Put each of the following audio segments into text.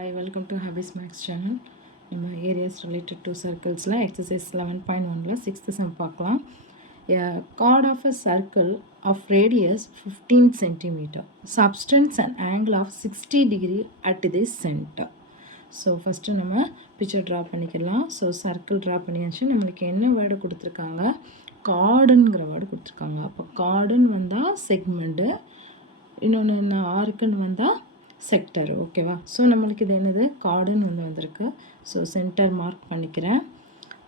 Hi, welcome to Habis Max channel. நம்ம areas related to circlesல exercise 11.1ல 6th sum பார்க்கலாம். A chord of a circle of radius 15 centimeter subtends an angle of 60 degree at the center. So first நம்ம picture draw பண்ணிக்கலாம். So circle draw பண்ணியாச்சு. நம்மளுக்கு என்ன word கொடுத்துருக்காங்க? கார்டுங்கிற word கொடுத்துருக்காங்க. அப்போ கார்டுன்னு வந்தால் செக்மெண்ட்டு, இன்னொன்று என்ன ஆர்க்குன்னு வந்தால் செக்டர். ஓகேவா? ஸோ நம்மளுக்கு இது என்னது? கார்டுன்னு வந்திருக்கு. ஸோ சென்டர் மார்க் பண்ணிக்கிறேன்.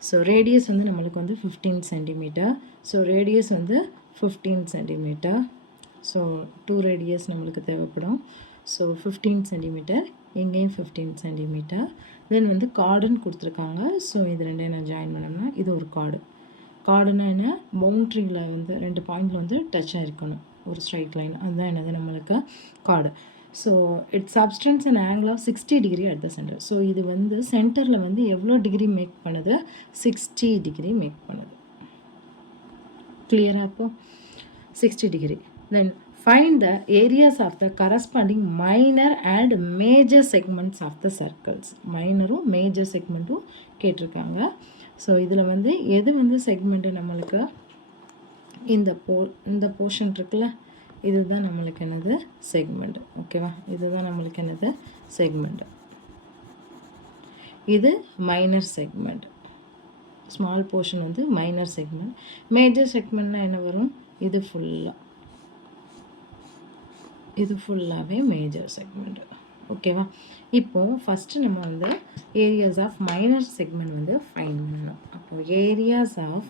ஸோ ரேடியஸ் நம்மளுக்கு 15 centimetre. So radius 15 centimetre. So 2 radius நம்மளுக்கு தேவைப்படும். ஸோ 15 சென்டிமீட்டர், எங்கேயும் 15 சென்டிமீட்டர். தென் கார்டுன்னு கொடுத்துருக்காங்க. ஸோ இது ரெண்டையும் நான் ஜாயின் பண்ணோம்னா இது ஒரு கார்டு. கார்டுன்னா என்ன? பவுண்ட்ரியில் 2 பாயிண்டில் டச் ஆகிருக்கணும், ஒரு ஸ்ட்ரைட் லைன். அதுதான் என்னது நம்மளுக்கு chord. So it subtends and angle of 60 degree at the centre. So இது சென்டரில் எவ்வளோ டிகிரி மேக் பண்ணுது? 60 டிகிரி மேக் பண்ணுது. கிளியராக? அப்போ 60 degree. Then find the areas of the corresponding minor and major segments of the circles. மைனரும் major செக்மெண்ட்டும் கேட்டிருக்காங்க. ஸோ இதில் எது செக்மெண்ட்டு நம்மளுக்கு? இந்த போர்ஷன் இருக்குல்ல, இதுதான் நம்மளுக்கு என்னது? செக்மெண்ட். ஓகேவா? இதுதான் நம்மளுக்கு என்னது? செக்மெண்ட். இது minor segment. Small portion minor segment. Major செக்மெண்ட்னா என்ன வரும்? இது ஃபுல்லாகவே மேஜர் செக்மெண்ட். ஓகேவா? இப்போது ஃபஸ்ட்டு நம்ம areas of minor segment find பண்ணணும். அப்போது areas of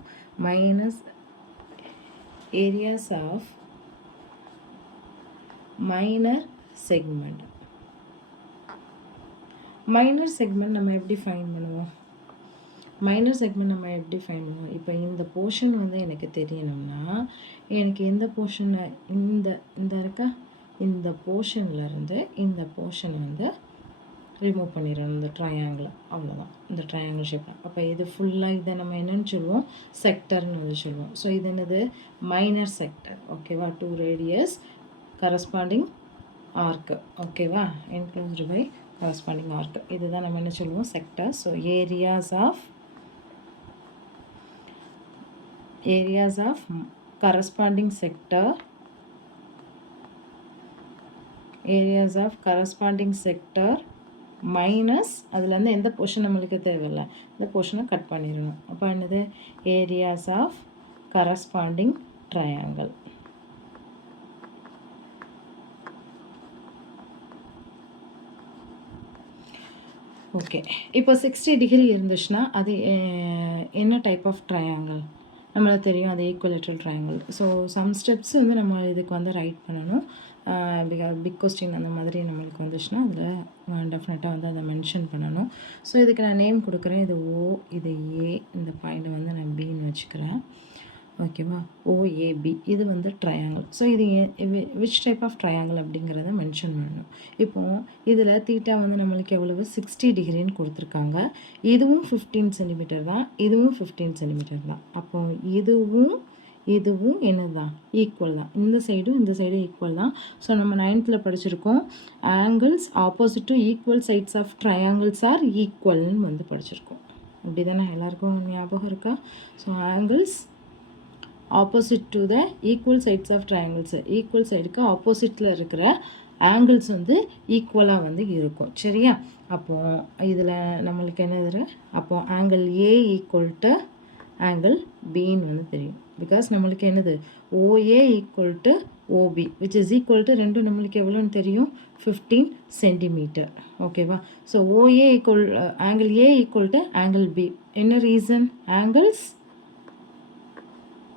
minor segment. Minor segment நம்ம எப்படி ஃபைண்ட் பண்ணுவோம்? இப்போ இந்த போர்ஷன் எனக்கு தெரியணும்னா, எனக்கு எந்த போர்ஷன் இந்த இருக்கா, இந்த போர்ஷன்லேருந்து இந்த போர்ஷனை ரிமூவ் பண்ணிடணும், இந்த ட்ரையாங்கிள். அவ்வளோதான், இந்த ட்ரையாங்கிள் ஷேப். அப்போ இது ஃபுல்லாக இதை நம்ம என்னென்னு சொல்லுவோம்? செக்டர்னு சொல்லுவோம். ஸோ இது என்னது? Minor sector. ஓகேவா? 2 ரேடியஸ், கரஸ்பாண்டிங் ஆர்க்கு. ஓகேவா? Enclosed by corresponding arc. இதுதான் நம்ம என்ன சொல்லுவோம்? Sector. So areas of corresponding sector minus அதுலேருந்து எந்த போர்ஷன் நம்மளுக்கு தேவையில்லை, இந்த போர்ஷனை கட் பண்ணிடணும். அப்போ என்னது? Areas of corresponding triangle. Okay. இப்போ 60 டிகிரி இருந்துச்சுன்னா அது என்ன டைப் ஆஃப் ட்ரையாங்கிள்? நம்மளுக்கு தெரியும், அது equilateral triangle. So some steps நம்ம இதுக்கு ரைட் பண்ணணும். பிக் கொஸ்டின் அந்த மாதிரி நம்மளுக்கு வந்துச்சுன்னா அதில் டெஃபினட்டாக அதை மென்ஷன் பண்ணணும். ஸோ இதுக்கு நான் நேம் கொடுக்குறேன். இது ஓ, இது ஏ, இந்த பாயிண்ட்டை நான் பின்னு வச்சுக்கிறேன். ஓகேவா? ஓஏபி இது ட்ரையாங்கிள். ஸோ இது விச் டைப் ஆஃப் ட்ரையாங்கிள் அப்படிங்கிறத மென்ஷன் பண்ணணும். இப்போது இதில் தீட்டா நம்மளுக்கு எவ்வளவு? 60 டிகிரின்னு கொடுத்துருக்காங்க. இதுவும் 15 சென்டிமீட்டர் தான், இதுவும் 15 சென்டிமீட்டர் தான். அப்போது இதுவும் என்னது தான்? ஈக்குவல் தான். இந்த சைடும் ஈக்குவல் தான். ஸோ நம்ம 9th படிச்சிருக்கோம், angles opposite to equal sides of triangles are ஈக்குவல்னு படிச்சிருக்கோம். அப்படி தானே? எல்லாருக்கும் ஞாபகம் இருக்கா? So angles opposite to the equal sides of triangles. Equal சைடுக்கு ஆப்போசிட்டில் இருக்கிற ஆங்கிள்ஸ் ஈக்குவலாக இருக்கும். சரியா? அப்போது இதில் நம்மளுக்கு என்னது? அப்போது angle A equal to angle பின்னு தெரியும். பிகாஸ் நம்மளுக்கு என்னது? OA equal to OB which is equal to ரெண்டும் நம்மளுக்கு எவ்வளோன்னு தெரியும்? 15 சென்டிமீட்டர். ஓகேவா? So OA equal angle A equal to angle B. என்ன reason? Angles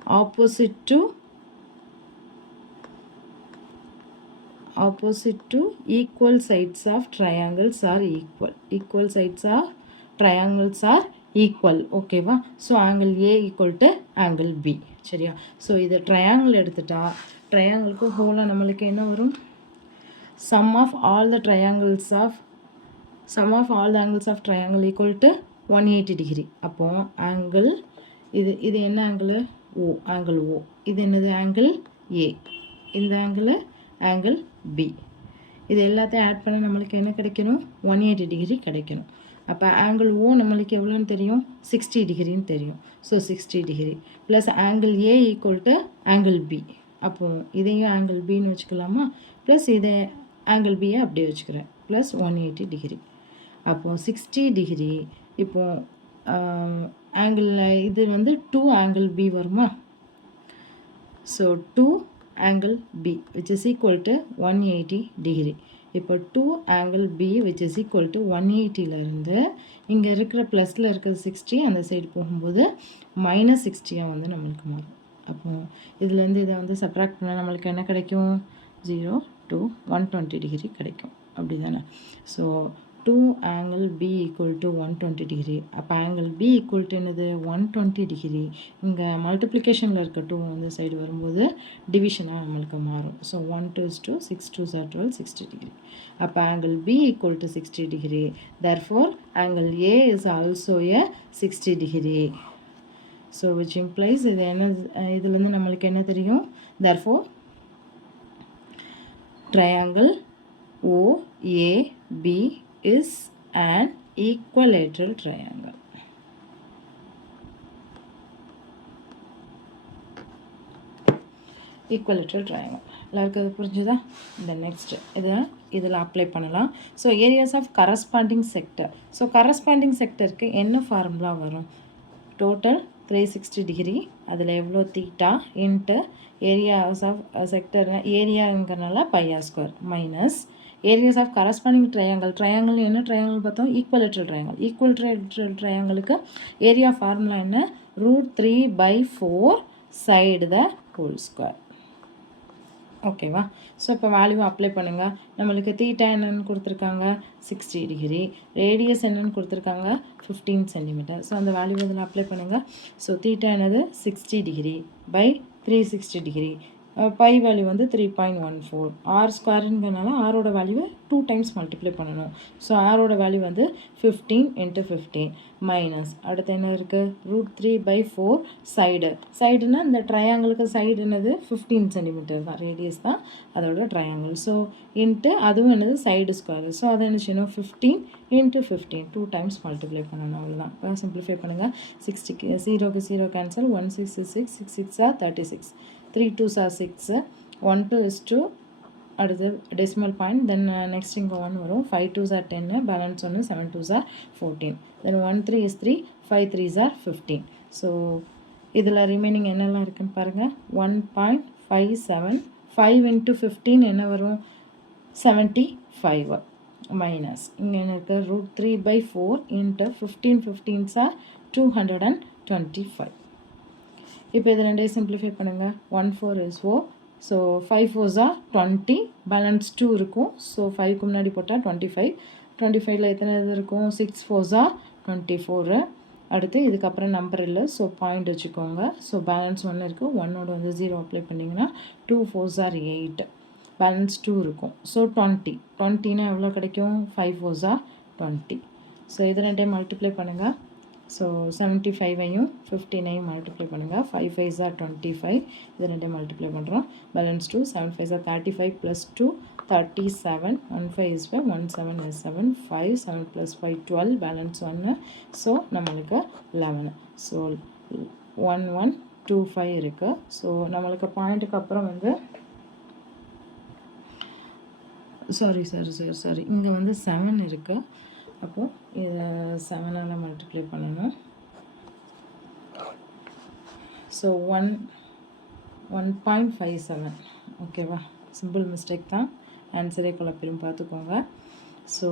opposite to equal sides of triangles are equal sides of triangles are equal. ஓகேவா? So angle A equal to angle B. சரியா? So இது triangle எடுத்துட்டா ட்ரையாங்கிளுக்கு ஹோலாக நம்மளுக்கு என்ன வரும்? sum of all the angles of triangle equal to 180 degree. அப்போது angle இது என்ன ஆங்கிள்? ஓ, ஆங்கிள் ஓ. இது என்னது? ஆங்கிள் ஏ. இந்த ஆங்கிள் பி. இது எல்லாத்தையும் ஆட் பண்ண நம்மளுக்கு என்ன கிடைக்கணும்? 180 டிகிரி கிடைக்கணும். அப்போ ஆங்கிள் ஓ நம்மளுக்கு எவ்வளோன்னு தெரியும்? 60 டிகிரின்னு தெரியும். So 60 degree plus angle A equal to angle B. அப்போது இதையும் ஆங்கிள் பின்னு வச்சுக்கலாமா? ப்ளஸ் இதை ஆங்கிள் பியை அப்படியே வச்சுக்கிறேன் ப்ளஸ் 180 டிகிரி. அப்போது 60 டிகிரி. இப்போது ஆங்கிள் இது வந்து 2 ஆங்கிள் பி வருமா? So 2 angle B which is equal to 180 degree. இப்போ 2 angle B which is equal to 180 இருந்து இங்கே இருக்கிற ப்ளஸில் இருக்கிற 60 அந்த சைடு போகும்போது -60 வந்து நம்மளுக்கு மாறும். அப்போ இதுலேருந்து இதை வந்து சப்ராக்ட் பண்ணால் நம்மளுக்கு என்ன கிடைக்கும்? 0 to 120 டிகிரி கிடைக்கும். அப்படி தானே? So 2 angle B equal to 120 degree. அப்போ angle B equal to என்னது? 120 degree. இங்கே மல்டிப்ளிகேஷனில் இருக்க 2 வந்து சைடு வரும்போது டிவிஷனாக நம்மளுக்கு மாறும். So 1 2 is 2, 6 2s are 12, 60 degree. அப்போ angle B equal to 60 degree. Therefore, angle A is also a 60 degree. So, which implies இது என்ன? இதுலேருந்து நம்மளுக்கு என்ன தெரியும்? Therefore, triangle OAB is an equilateral triangle. Equilateral triangle. எல்லாருக்கும் அது புரிஞ்சுதா? இந்த நெக்ஸ்ட் இதில் அப்ளை பண்ணலாம். So areas of corresponding sector. So corresponding செக்டருக்கு என்ன ஃபார்முலா வரும்? டோட்டல் 360 டிகிரி, அதில் எவ்வளோ theta into areas of sector ஏரியாங்கிறனால πr² minus areas of corresponding triangle. Triangle என்ன ட்ரையாங்கிள் பார்த்தோம்? Equilateral triangle. ஈக்குவலேட்ரல் ட்ரையாங்கிளுக்கு ஏரியா ஃபார்முலா என்ன? √3/4 சைடு த ஹோல் ஸ்கொயர். ஓகேவா? ஸோ இப்போ வேல்யூ அப்ளை பண்ணுங்கள். நம்மளுக்கு தீட்டா என்னென்னு கொடுத்துருக்காங்க? 60 டிகிரி. ரேடியஸ் என்னென்னு கொடுத்துருக்காங்க? 15 சென்டிமீட்டர். ஸோ அந்த வேல்யூ இதில் அப்ளை பண்ணுங்கள். ஸோ தீட்டா என்னது? 60 degree by 360 degree. Pi value வந்து 3.14. ஆர் ஸ்கொயருங்கிறனால ஆரோட வேல்யூவை 2 டைம்ஸ் மல்டிப்ளை பண்ணணும். ஸோ ஆரோட வேல்யூ வந்து 15 × 15 மைனஸ் அடுத்து என்ன இருக்குது? √3/4 சைடு. சைடுனா இந்த ட்ரையாங்கிளுக்கு சைடு என்னது? 15 சென்டிமீட்டர் தான், ரேடியஸ் தான் அதோட ட்ரையாங்கிள். ஸோ இன்ட்டு அதுவும் என்னது? Side square. ஸோ அதை என்ன செய்யணும்? 15 × 15 2 டைம்ஸ் மல்டிப்ளை பண்ணணும். அவ்வளோதான். இப்போ சிம்பிளிஃபை பண்ணுங்கள். 60க்கு 0க்கு 0 cancel. 1 6 is 6, 6 6 are 36, 3 2s are 6, 1 2 is 2, அடுத்து டெசிமல் பாயிண்ட். தென் நெக்ஸ்ட் இங்கே 1 வரும். 5 2s are 10, balance 1, 7 2s are 14. Then 1 3 is 3, 5 3s are 15. So இதில் ரிமைனிங் என்னெல்லாம் இருக்குன்னு பாருங்கள். 1.57, 5 × 15 என்ன வரும்? 75 மைனஸ் இங்கே என்ன இருக்குது? √3/4 × 15 15s are 225. இப்போ இது ரெண்டையும் சிம்பிளிஃபை பண்ணுங்கள். 1 4 is 4. So 5 4s are 20, balance 2 இருக்கும். ஸோ 5க்கு முன்னாடி போட்டால் 25. 25ல் எத்தனை இது இருக்கும்? 6 4s are 24. அடுத்து இதுக்கப்புறம் நம்பர் இல்லை, ஸோ பாயிண்ட் வச்சுக்கோங்க. ஸோ பேலன்ஸ் 1 இருக்குது. 1ஓட வந்து 0 அப்ளை பண்ணிங்கன்னா 2 4s are 8, பேலன்ஸ் 2 இருக்கும். ஸோ 20. 20னா எவ்வளோ கிடைக்கும்? 5 4s are 20. ஸோ இது ரெண்டையும் மல்டிப்ளை பண்ணுங்கள். ஸோ 75ஐயும் 15ஐயும் மல்டிப்ளை பண்ணுங்கள். 5 5s are 25. இது ரெண்டையும் மல்டிப்ளை பண்ணுறோம். Balance 2, 7 5s are 35 + 2 37, 1 5 is 5, 1 7 is 7, 5 7 + 5 12, balance 1. So நம்மளுக்கு 11. ஸோ 1 1 2 5 இருக்குது. ஸோ நம்மளுக்கு பாயிண்ட்டுக்கு அப்புறம் வந்து சாரி இங்கே வந்து 7 இருக்குது. அப்போது இதை 7ஆல் மல்டிப்ளை பண்ணணும். ஸோ 1.57. ஓகேவா? சிம்பிள் மிஸ்டேக் தான், ஆன்சரே குழப்பிடும், பார்த்துக்கோங்க. So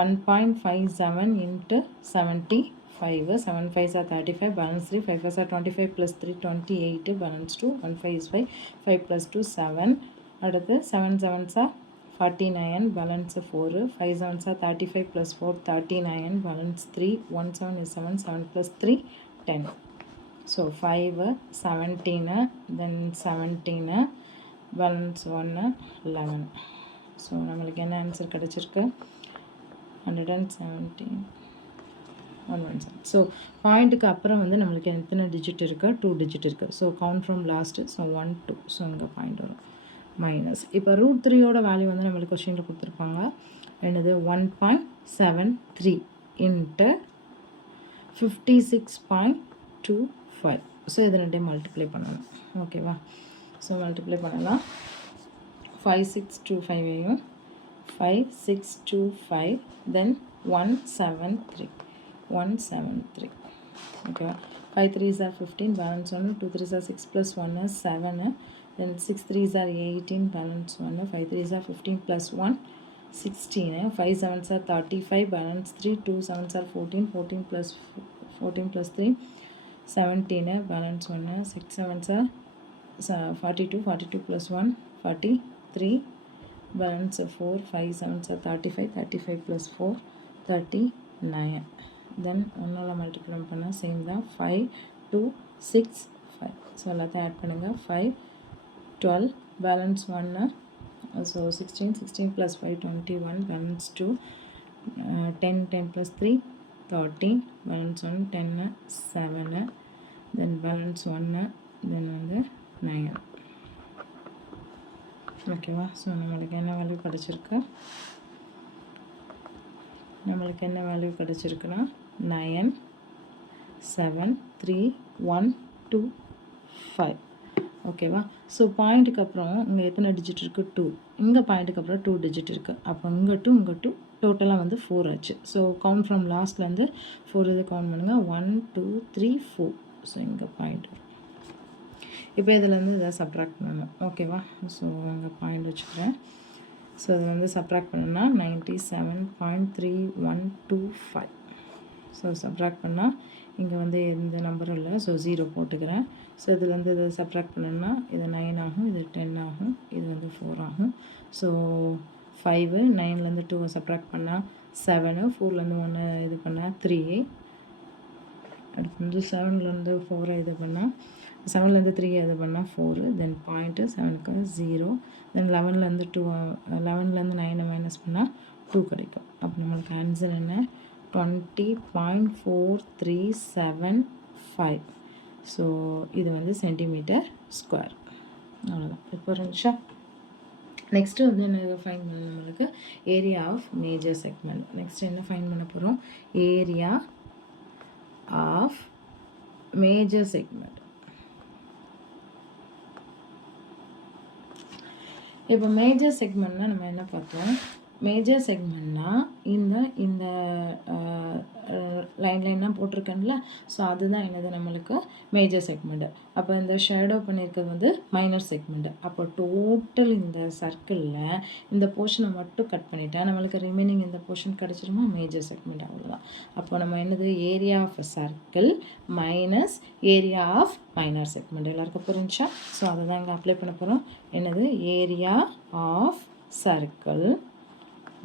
1.57 × 75, 7 5s are 35, balance 3, 5 5s are 25 + 3 28, balance 2, 1 5 is 5, 5 + 2 7. அடுத்து 7 7s are 49, balance 4, 5 7s are 35 + 4 39, balance 3, 1 7 is 7, 7 + 3 10. So 5 17, then 17, balance 1 11. So நம்மளுக்கு என்ன ஆன்சர் கிடச்சிருக்கு? 117 117. ஸோ பாயிண்ட்டுக்கு அப்புறம் வந்து நம்மளுக்கு எத்தனை டிஜிட் இருக்குது? 2 டிஜிட் இருக்குது. So count from last. So 1 2. So இங்கே பாயிண்ட் வரும். மைனஸ் இப்போ √3யோட வேல்யூ வந்து நம்மளுக்கு கொஸ்டினில் கொடுத்துருப்பாங்க. என்னது 1.73 இன்ட்டு 56.25. ஸோ இது ரெண்டையும் மல்டிப்ளை பண்ணணும். ஓகேவா? ஸோ மல்டிப்ளை பண்ணலாம். 5625ஐயும் 5625 தென் 173 ஓகேவா? 5 3s are 15, balance 1, 2 3s are 6 plus 1 is 7, then 6 3s are 18, balance 1, 5 3s are 15 plus 1 16, 5 7s are 35, balance 3, 2 7s are 14, 14 plus 3 17, balance 1, 6 7s are 42, 42 plus 1 43, balance 4, 5 7s are 35, 35 plus 4 39. Then 1 multiply பண்ணால் same தான். 5 2 6 5. So எல்லாத்தையும் add பண்ணுங்கள். 5 12, balance 1, so 16 16 + 5 21, balance 2, 10 10 + 3 13, balance 1 10 7, தென் balance 1, தென் வந்து 9. ஓகேவா? So நம்மளுக்கு என்ன value கிடச்சிருக்கு? நம்மளுக்கு என்ன வேல்யூ கிடச்சிருக்குன்னா 9 7 3 1 2 5. ஓகேவா? ஸோ பாயிண்ட்டுக்கு அப்புறம் இங்கே எத்தனை டிஜிட் இருக்குது? 2. இங்கே பாயிண்ட்டுக்கு அப்புறம் 2 டிஜிட் இருக்குது. அப்போ இங்கே 2 டோட்டலாக வந்து 4 ஆச்சு. ஸோ கவுண்ட் ஃப்ரம் லாஸ்ட்லேருந்து 4 இது கவுண்ட் பண்ணுங்கள். 1 2 3 4. ஸோ இங்கே பாயிண்ட் வரும். இப்போ இதிலேருந்து இதை சப்ட்ராக்ட் பண்ணணும். ஓகேவா? ஸோ அங்கே பாயிண்ட் வச்சுக்கிறேன். ஸோ இது வந்து சப்ட்ராக்ட் பண்ணோன்னா 97.3125. ஸோ சப்ட்ராக்ட் பண்ணால் இங்கே வந்து எந்த நம்பரும் இல்லை. ஸோ 0 போட்டுக்கிறேன். ஸோ இதுலேருந்து இதை சப்ட்ராக்ட் பண்ணோன்னா இது 9 ஆகும், இது 10 ஆகும், இது வந்து 4 ஆகும். ஸோ 5 9லேருந்து 2 சப்ட்ராக்ட் பண்ணால் 7, 4லேருந்து 1 இது பண்ணால் 3, அடுத்து வந்து 7லேருந்து 4 இது பண்ணால் 7லேருந்து 3 இது பண்ணால் 4, தென் பாயிண்ட்டு 7க்கு 0, தென் 11லேருந்து 9 மைனஸ் பண்ணால் 2 கிடைக்கும். அப்போ நம்மளுக்கு ஆன்சர் என்ன? 20.4375. ஸோ இது வந்து சென்டிமீட்டர் ஸ்கொயர். அவ்வளோதான். இப்போ ஒரு நிமிஷம். நெக்ஸ்ட்டு வந்து என்ன ஃபைன் பண்ண நம்மளுக்கு? Area of major segment. Next என்ன ஃபைன் பண்ண போகிறோம்? Area of major segment. இப்போ மேஜர் செக்மெண்ட்னா நம்ம என்ன பார்த்தோம்? மேஜர் செக்மெண்ட்னா இந்த லைனாக போட்டிருக்கேன்ல, ஸோ அதுதான் என்னது நம்மளுக்கு மேஜர் செக்மெண்ட்டு. அப்போ இந்த ஷேடோ பண்ணியிருக்கிறது வந்து மைனர் செக்மெண்ட்டு. அப்போ டோட்டல் இந்த சர்க்கிளில் இந்த போர்ஷனை மட்டும் கட் பண்ணிவிட்டா நம்மளுக்கு ரிமைனிங் இந்த போர்ஷன் கிடச்சிருமா? Major segment. அவ்வளோதான். அப்போ நம்ம என்னது? Area of circle minus area of minor segment. எல்லாருக்கும் புரிஞ்சா? ஸோ அதை தான் இங்கே அப்ளை பண்ண போகிறோம். என்னது? ஏரியா ஆஃப் சர்க்கிள்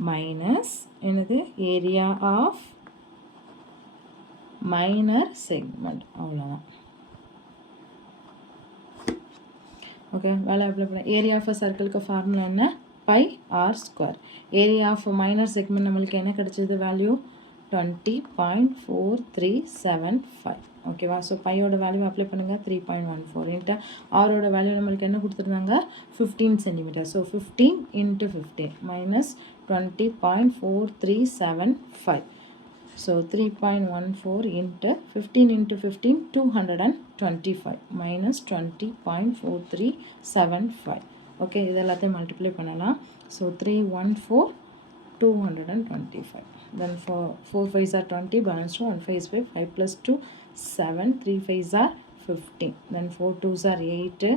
மைனஸ் என்னது? Area of minor segment. அவ்வளோதான். ஓகே, வேலை அப்ளை பண்ண. ஏரியா ஆஃப் சர்க்கிளுக்கு ஃபார்முலா என்ன? πr². Area of minor segment நம்மளுக்கு என்ன கிடச்சிது வேல்யூ? 20.4375. ஓகேவா? ஸோ பையோட வேல்யூ அப்ளை பண்ணுங்கள். 3.14 இன்ட்டு ஆரோட வேல்யூ நம்மளுக்கு என்ன கொடுத்துருந்தாங்க? 15 centimetre. So 15 × 15 minus 20.4375. So 3.14 into 15 × 15 225 minus 20.4375. Okay, இது எல்லாத்தையும் மல்டிப்ளை பண்ணலாம். So 314 225. Then 4 5s are 20, balance 2, 1 5 is 5, 5 plus 2 7, 3 5s are 15, then 4 2s are 8,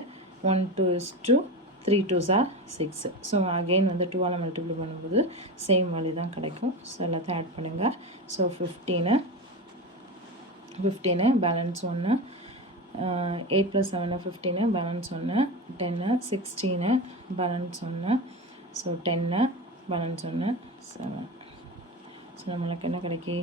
1 2 is 2, 3 2s are 6. So again வந்து 2ஆல் மல்டிப்ளை பண்ணும்போது சேம் வேல்யூ தான் கிடைக்கும். ஸோ எல்லாத்தையும் ஆட் பண்ணுங்கள். So 15 balance 1, 8 + 7 15, balance 1, 10 16, balance 1, so 10 balance 1 7. So நம்மளுக்கு என்ன கிடைக்கி?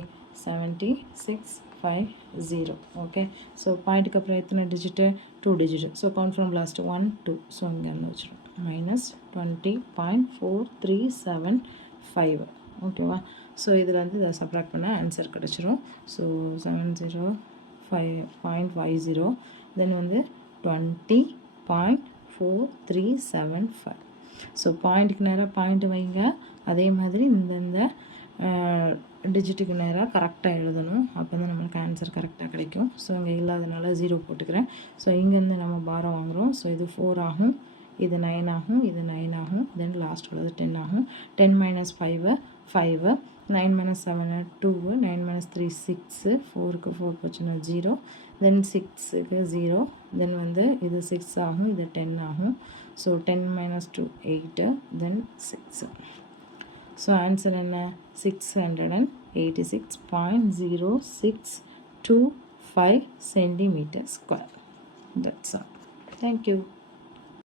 7650. ஓகே, ஸோ பாயிண்ட்டுக்கு அப்புறம் எத்தனை digit? 2 digit. So count from last 1 2. So இங்கேருந்து வச்சிடும். மைனஸ் 20.4375. ஓகேவா? ஸோ இதில் வந்து இதை சப்ராக்ட் பண்ண ஆன்சர் கிடச்சிரும். ஸோ 705.50. தென் வந்து 20.4375. 0.4375. ஸோ பாயிண்ட்டுக்கு நேராக பாயிண்ட் வைங்க. அதே மாதிரி இந்த டிஜிட்டுக்கு நேராக கரெக்டாக எழுதணும். அப்போ தான் நம்மளுக்கு ஆன்சர் கரெக்டாக கிடைக்கும். ஸோ இங்கே இல்லாதனால 0 போட்டுக்கிறேன். ஸோ இங்கேருந்து நம்ம பாரம் வாங்குகிறோம். ஸோ இது 4 ஆகும், இது 9 ஆகும், இது 9 ஆகும், தென் லாஸ்ட் உள்ளது 10 ஆகும். 10 minus 5 5, 9 minus 7 2, 9 minus 3 6, 4க்கு 4 போச்சுன்னா 0, தென் 6க்கு 0, தென் வந்து இது 6 ஆகும், இது 10 ஆகும். ஸோ 10 minus 2 8, தென் 6. ஸோ ஆன்சர் என்ன? 686.0625 centimeter square. That's all. Thank you.